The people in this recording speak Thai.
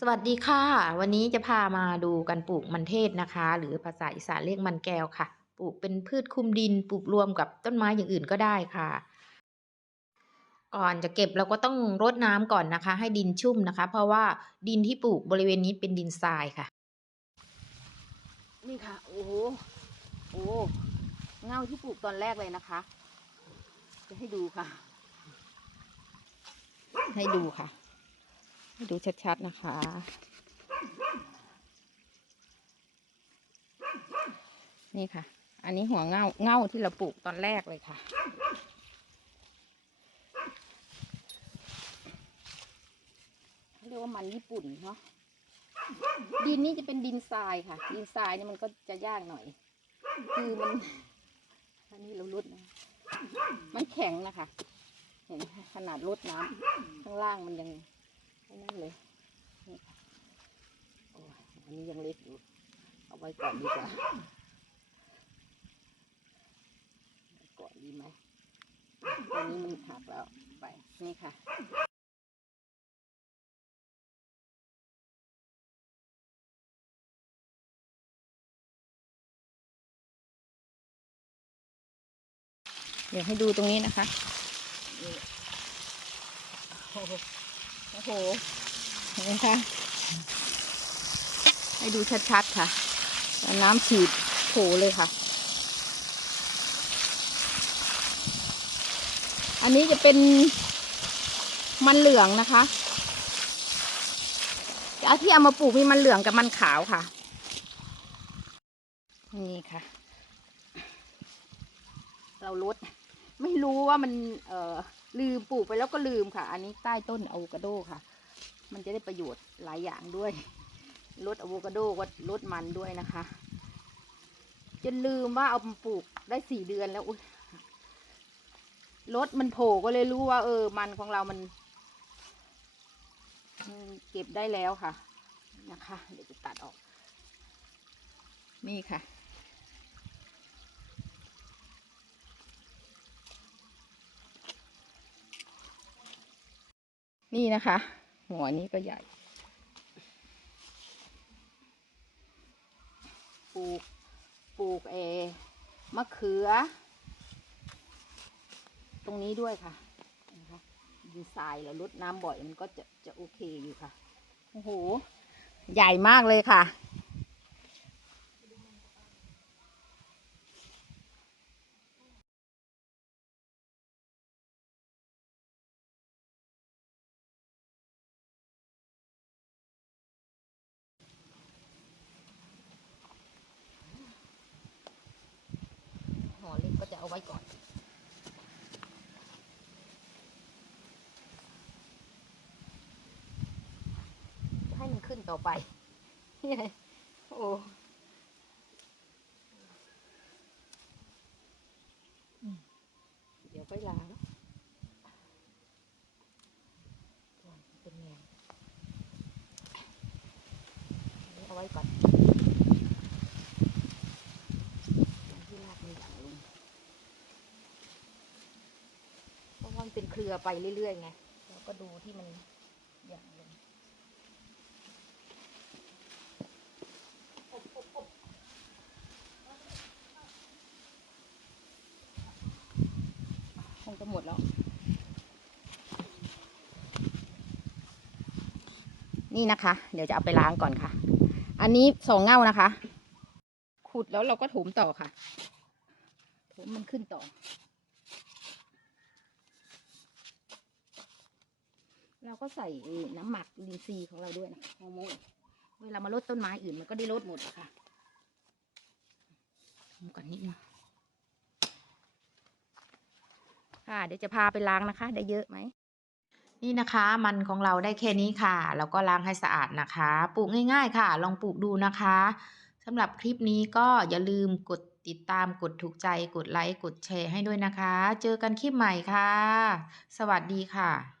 สวัสดีค่ะ วันนี้จะพามาดูการปลูกมันเทศนะคะ หรือภาษาอีสานเรียกมันแก้วค่ะ ปลูกเป็นพืชคลุมดิน ปลูกรวมกับต้นไม้อย่างอื่นก็ได้ค่ะ ก่อนจะเก็บเราก็ต้องรดน้ำก่อนนะคะ ให้ดินชุ่มนะคะ เพราะว่าดินที่ปลูกบริเวณนี้เป็นดินทรายค่ะ นี่ค่ะ โอ้โหโอ้เงาที่ปลูกตอนแรกเลยนะคะ จะให้ดูค่ะ ให้ดูค่ะให้ ดูชัดๆนะคะ นี่ค่ะ อันนี้หัวเง่าเง่าที่เราปลูกตอนแรกเลยค่ะเรียกว่ามันญี่ปุ่นเนาะดินนี่จะเป็นดินทรายค่ะ ดินทรายนี่มันก็จะยากหน่อย คือมันอันนี้เราลดนะมันแข็งนะคะ เห็นขนาดลดน้ำข้างล่างมันยัง นั่นเลยโอ้ยอันนี้ยังเล็กอยู่ เอาไว้ก่อนดีกว่าก่อนดีไหมตอนนี้มันหักแล้วไปนี่ค่ะเดี๋ยวให้ดูตรงนี้นะคะ โอ้โห เห็นไหมคะ ให้ดูชัดๆค่ะ น้ำฉีดโผเลยค่ะ อันนี้จะเป็นมันเหลืองนะคะอันที่เอามาปลูกมีมันเหลืองกับมันขาวค่ะ นี่ค่ะ เราลด ไม่รู้ว่ามันเอ่อลืมปลูกไปแล้วก็ลืมค่ะ อันนี้ใต้ต้นอะโวคาโดค่ะ มันจะได้ประโยชน์หลายอย่างด้วยลดอะโวคาโดก็ลดมันด้วยนะคะ จนลืมว่าเอาปลูกได้สี่เดือนแล้วอุ้ยรถมันโผล่ก็เลยรู้ว่า เออ มันของเรามันเก็บได้แล้วค่ะนะคะ เดี๋ยวจะตัดออก นี่ค่ะ นี่นะคะ หัวนี้ก็ใหญ่ ปลูก ปลูกเอมะเขือ ตรงนี้ด้วยค่ะนะคะดินทรายแล้วลดน้ำบ่อยมันก็จะจะโอเคอยู่ค่ะ โอ้โห ใหญ่มากเลยค่ะ ห่อ เล็กก็จะเอาไว้ก่อน ให้มันขึ้นต่อไปนี่ไงโอ้อืมเดี๋ยวไปล้างก่อนเป็นแมงอันนี้เอาไว้ก่อนที่รากมันอย่างลง เป็นเครือไปเรื่อยๆไงเราก็ดูที่มันอย่างลงคงจะหมดแล้วนี่นะคะ เดี๋ยวจะเอาไปล้างก่อนค่ะ อันนี้สองเง่านะคะ ขุดแล้วเราก็ถมต่อค่ะผมมันขึ้นต่อ เราก็ใส่น้ำหมักอินทรีของเราด้วยนะฮอร์โมนเวลามาลดต้นไม้อื่นมันก็ได้ลดหมดอะค่ะทำก่อนนิดนึงค่ะ เดี๋ยวจะพาไปล้างนะคะ ได้เยอะไหม นี่นะคะมันของเราได้แค่นี้ค่ะ แล้วก็ล้างให้สะอาดนะคะ ปลูกง่ายๆค่ะ ลองปลูกดูนะคะสำหรับคลิปนี้ก็อย่าลืมกดติดตามกดถูกใจ กดไลค์ กดแชร์ให้ด้วยนะคะ เจอกันคลิปใหม่ค่ะ สวัสดีค่ะ